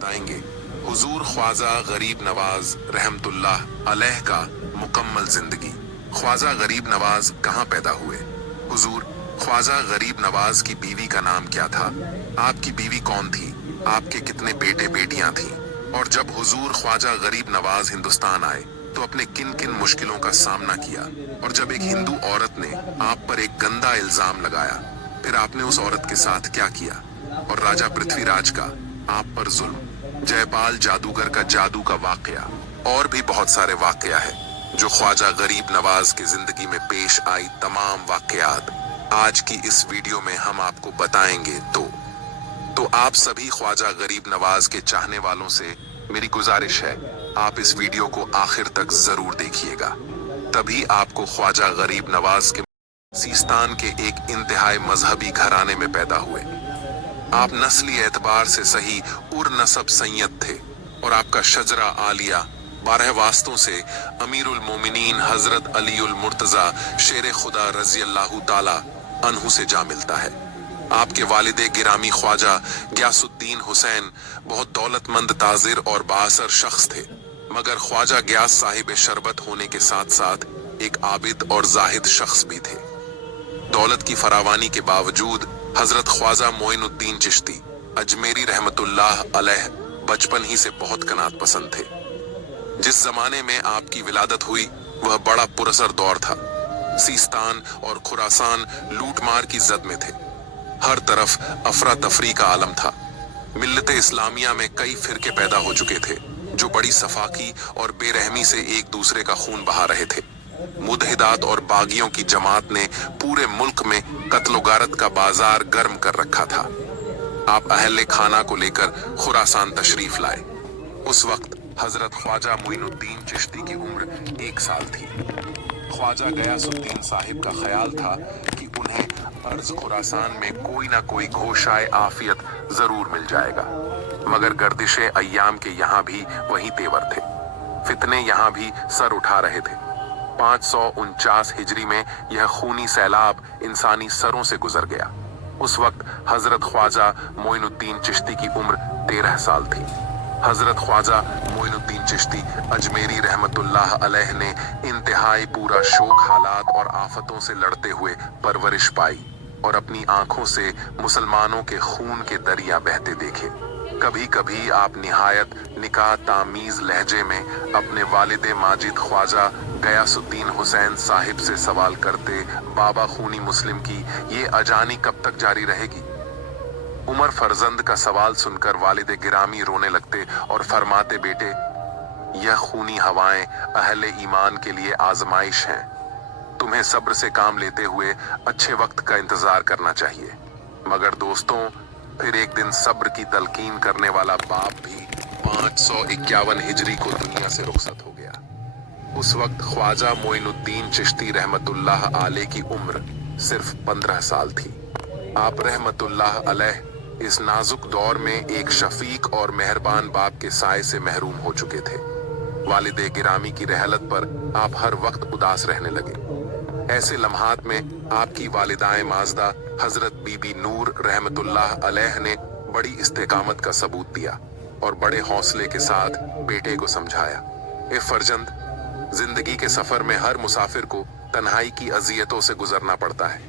बताएंगे हुजूर ख्वाजा गरीब नवाज रहमतुल्लाह अलैह का मुकम्मल जिंदगी। ख्वाजा गरीब नवाज कहाँ पैदा हुए? हुजूर ख्वाजा गरीब नवाज की बीवी का नाम क्या था? आपकी बीवी कौन थी? आपके कितने बेटे बेटियां थीं? और जब हुजूर ख्वाजा गरीब नवाज हिंदुस्तान आए तो अपने किन किन मुश्किलों का सामना किया? और जब एक हिंदू औरत ने आप पर एक गंदा इल्जाम लगाया, फिर आपने उस औरत के साथ क्या किया? और राजा पृथ्वीराज का आप पर जुल्म, जयपाल जादूगर का जादू का वाकया, और भी बहुत सारे वाकया है जो ख्वाजा गरीब नवाज की जिंदगी में पेश आई तमाम वाकयात आज की इस वीडियो में हम आपको बताएंगे। तो आप सभी ख्वाजा गरीब नवाज के चाहने वालों से मेरी गुजारिश है, आप इस वीडियो को आखिर तक जरूर देखिएगा, तभी आपको ख्वाजा गरीब नवाज के सीस्तान के एक इंतहाई मजहबी घराने में पैदा हुए। आप नस्ली एतबार से सही उर नसब सैयद थे और आपका शजरा आलिया 12 वास्तों से अमीरुल मोमिनीन हजरत अलीउल मुर्तजा शेर खुदा रजी अल्लाह ताला अन्हु से जा मिलता है। आपके वालिदे गिरामी ख्वाजा गयासुद्दीन हुसैन बहुत दौलतमंद ताजिर और बाअसर शख्स थे, मगर ख्वाजा गयास साहिब शरबत होने के साथ साथ एक आबिद और जाहिद शख्स भी थे। दौलत की फरावानी के बावजूद हजरत ख्वाजा मोइनुद्दीन चिश्ती अजमेरी रहमतुल्लाह अलैह बचपन ही से बहुत कनात पसंद थे। जिस जमाने में आपकी विलादत हुई वह बड़ा पुरअसर दौर था। सीस्तान और खुरासान लूटमार की जद में थे। हर तरफ अफरा तफरी का आलम था। मिल्लत इस्लामिया में कई फिरके पैदा हो चुके थे जो बड़ी सफाकी और बेरहमी से एक दूसरे का खून बहा रहे थे। मुदहिदात और बागियों की जमात ने पूरे मुल्क में कत्लो-गारत का बाजार गर्म कर रखा था। आप अहले खाना को लेकर खुरासान तशरीफ लाए। उस वक्त हजरत ख्वाजा मोइनुद्दीन चिश्ती की उम्र 1 साल थी। ख्वाजा गयासुद्दीन साहिब का ख्याल था कि उन्हें अर्ज खुरासान में कोई ना कोई घोषाए आफियत जरूर मिल जाएगा, मगर गर्दिशे अय्याम के यहाँ भी वही तेवर थे। फितने यहाँ भी सर उठा रहे थे। 549 हिजरी में यह खूनी सैलाब इंसानी सरों से गुजर गया। उस वक्त हजरत ख्वाजा मोइनुद्दीन चिश्ती की उम्र 13 साल थी। हजरत ख्वाजा मोइनुद्दीन चिश्ती अजमेरी रहमतुल्लाह अलैह ने इंतहाई पूरा शोक हालात और आफतों से लड़ते हुए परवरिश पाई और अपनी आंखों से मुसलमानों के खून के दरिया बहते देखे। कभी कभी आप निहायत निकाह तामीज लहजे में अपने वालिदे माजिद ख्वाजा गयासुद्दीन हुसैन साहिब से सवाल करते, बाबा खूनी मुस्लिम की ये अजानी कब तक जारी रहेगी? उमर फरजंद का सवाल सुनकर वालिदे गिरामी रोने लगते और फरमाते, बेटे यह खूनी हवाएं अहले ईमान के लिए आजमाइश हैं। तुम्हें सब्र से काम लेते हुए अच्छे वक्त का इंतजार करना चाहिए। मगर दोस्तों, फिर एक दिन सब्र की तलकीन करने वाला बाप भी 551 हिजरी को दुनिया से रुखसत हो गया। उस वक्त ख्वाजा मोइनुद्दीन चिश्ती रहमतुल्लाह अलैह की उम्र सिर्फ 15 साल थी। आप रहमतुल्लाह अलैह इस नाजुक दौर में एक शफीक और मेहरबान बाप के साए से महरूम हो चुके थे। वालिदे गिरामी की रहलत पर आप हर वक्त उदास रहने लगे। ऐसे लम्हात में आपकी वालिदाए माजदा हजरत बीबी नूर रहमतुल्लाह अलैह ने बड़ी इस्तेकामत का सबूत दिया और बड़े हौसले के साथ बेटे को समझाया, ए फरजंद, जिंदगी के सफर में हर मुसाफिर को तन्हाई की अजियतों से गुजरना पड़ता है।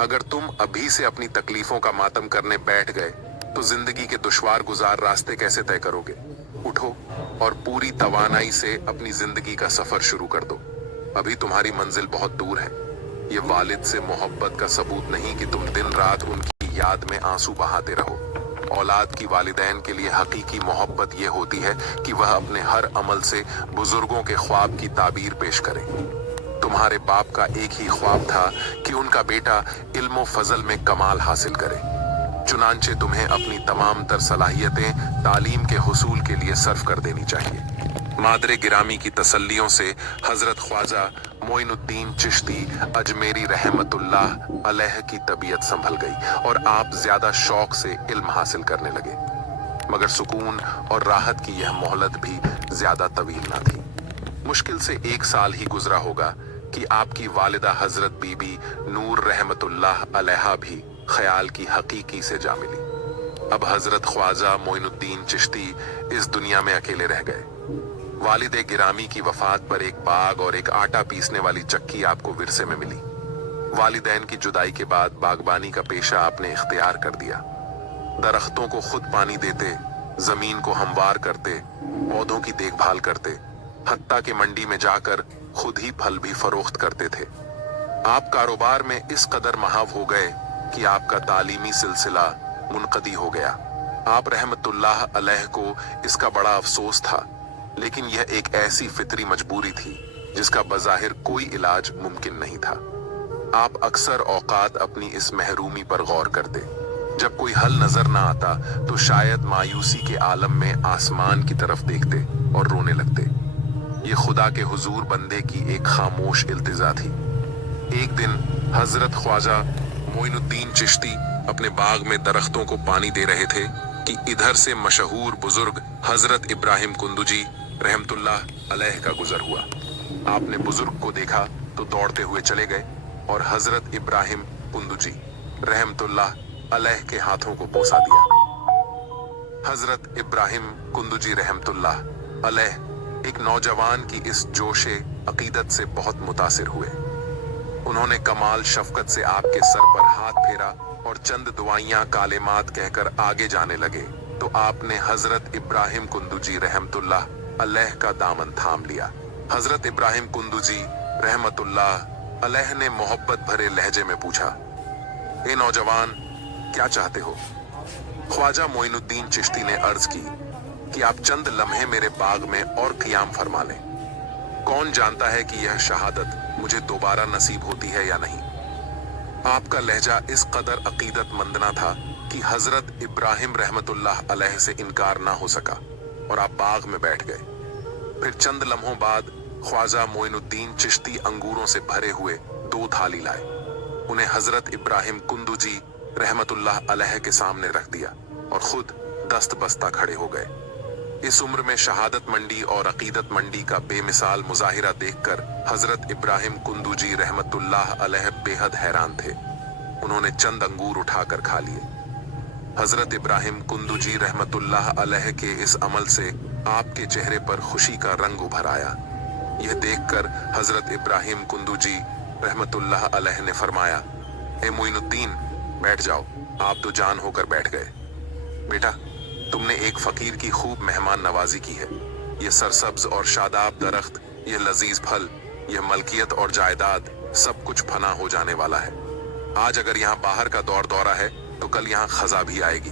अगर तुम अभी से अपनी तकलीफों का मातम करने बैठ गए तो जिंदगी के दुश्वार गुजार रास्ते कैसे तय करोगे? उठो और पूरी तवानाई से अपनी जिंदगी का सफर शुरू कर दो। अभी तुम्हारी मंजिल बहुत दूर है। ये वालिद से मोहब्बत का सबूत नहीं कि तुम दिन रात उनकी याद में आंसू बहाते रहो। औलाद की वालिदैन के लिए हकीकी मोहब्बत ये होती है कि वह अपने हर अमल से बुजुर्गों के ख्वाब की ताबीर पेश करे। तुम्हारे बाप का एक ही ख्वाब था कि उनका बेटा इल्म फजल में कमाल हासिल करे। चुनांचे तुम्हें अपनी तमाम तर सलाहियतें तालीम के हुसूल के लिए सर्फ कर देनी चाहिए। मादरे गिरामी की तसल्लियों से हजरत ख्वाजा मोइनुद्दीन चिश्ती अजमेरी रहमतुल्लाह अलैह की तबीयत संभल गई और आप ज्यादा शौक से इल्म हासिल करने लगे। मगर सुकून और राहत की यह मोहलत भी ज्यादा तवील ना थी। मुश्किल से 1 साल ही गुजरा होगा कि आपकी वालिदा हजरत बीबी नूर रहमतुल्लाह अलैहा भी ख्याल की हकीकी से जा मिली। अब हजरत ख्वाजा मोइनुद्दीन चिश्ती इस दुनिया में अकेले रह गए। वालिद गिरामी की वफात पर एक बाग और एक आटा पीसने वाली चक्की आपको विरसे में मिली। वालिदैन की जुदाई के बाद बागबानी का पेशा आपने इख्तियार कर दिया। दरख्तों को खुद पानी देते, जमीन को हमवार करते, पौधों की देखभाल करते, हत्ता के मंडी में जाकर खुद ही फल भी फरोख्त करते थे। आप कारोबार में इस कदर महाव हो गए कि आपका तालीमी सिलसिला मुनक़दी हो गया। आप रहमतुल्लाह अलैह को इसका बड़ा अफसोस था, लेकिन यह एक ऐसी फितरी मजबूरी थी जिसका बज़ाहिर कोई इलाज मुमकिन नहीं था। आप अक्सर औकात अपनी इस महरूमी पर गौर करते। जब कोई हल नजर ना आता तो शायद मायूसी के आलम में आसमान की तरफ देखते और रोने लगते। ये खुदा के हुजूर बंदे की एक खामोश इल्तिजा थी। एक दिन हजरत ख्वाजा मोइनुद्दीन चिश्ती अपने बाग में दरख्तों को पानी दे रहे थे कि इधर से मशहूर बुजुर्ग हजरत इब्राहिम कुंदुजी रहमतुल्लाह अलैह का गुजर हुआ। आपने बुजुर्ग को देखा तो दौड़ते हुए चले गए और हजरत इब्राहिम कुंदुजी रहमतुल्लाह अलैह के हाथों को बोसा दिया। हजरत इब्राहिम कुंदुजी रहमतुल्लाह अलैह एक नौजवान की इस जोशे अकीदत से बहुत मुतासिर हुए। उन्होंने कमाल शफकत से आपके सर पर हाथ फेरा और चंद दुआइयां कालेमात कहकर आगे जाने लगे तो आपने हजरत इब्राहिम कुंदुजी रहमतुल्लाह अलैह का दामन थाम लिया। हजरत इब्राहिम कुंदुजी रहमतुल्लाह अलैह ने मोहब्बत भरे लहजे में पूछा, ए नौजवान, क्या चाहते हो? ख्वाजा मोइनुद्दीन चिश्ती ने अर्ज की कि आप चंद लम्हे मेरे बाग में और क़ियाम फरमा लें। कौन जानता है कि यह शहादत मुझे दोबारा नसीब होती है या नहीं। आपका लहजा इस कदर अकीदत मंदना था कि हजरत इब्राहिम रहमतुल्लाह अलैह से इनकार ना हो सका और आप बाग में बैठ गए। फिर चंद लम्हों बाद ख्वाजा मोइनुद्दीन चिश्ती अंगूरों से भरे हुए 2 थाली लाए। उन्हें हजरत इब्राहिम कुंदुजी रहमतुल्लाह अलैह के सामने रख दिया और खुद दस्त बस्ता खड़े हो गए। इस उम्र में शहादत मंडी और अकीदत मंडी का बेमिसाल मुजाहिरा देखकर हजरत इब्राहिम कुंदुजी रहमतुल्लाह अलैह बेहद हैरान थे। उन्होंने चंद अंगूर उठाकर खा लिए। हजरत इब्राहिम कुंदुजी रहमतुल्लाह अलैह के इस अमल से आपके चेहरे पर खुशी का रंग उभर आया। यह देखकर हजरत इब्राहिम कुंदुजी रहमतुल्लाह अलैह ने फरमाया, ए मोइनुद्दीन, बैठ जाओ। आप तो जान होकर बैठ गए। बेटा, तुमने एक फकीर की खूब मेहमान नवाजी की है। ये सरसब्ज और शादाब दरख्त, ये लजीज फल, ये मलकियत और जायदाद सब कुछ फना हो जाने वाला है। आज अगर यहाँ बाहर का दौर दौरा है तो कल यहाँ खजा भी आएगी।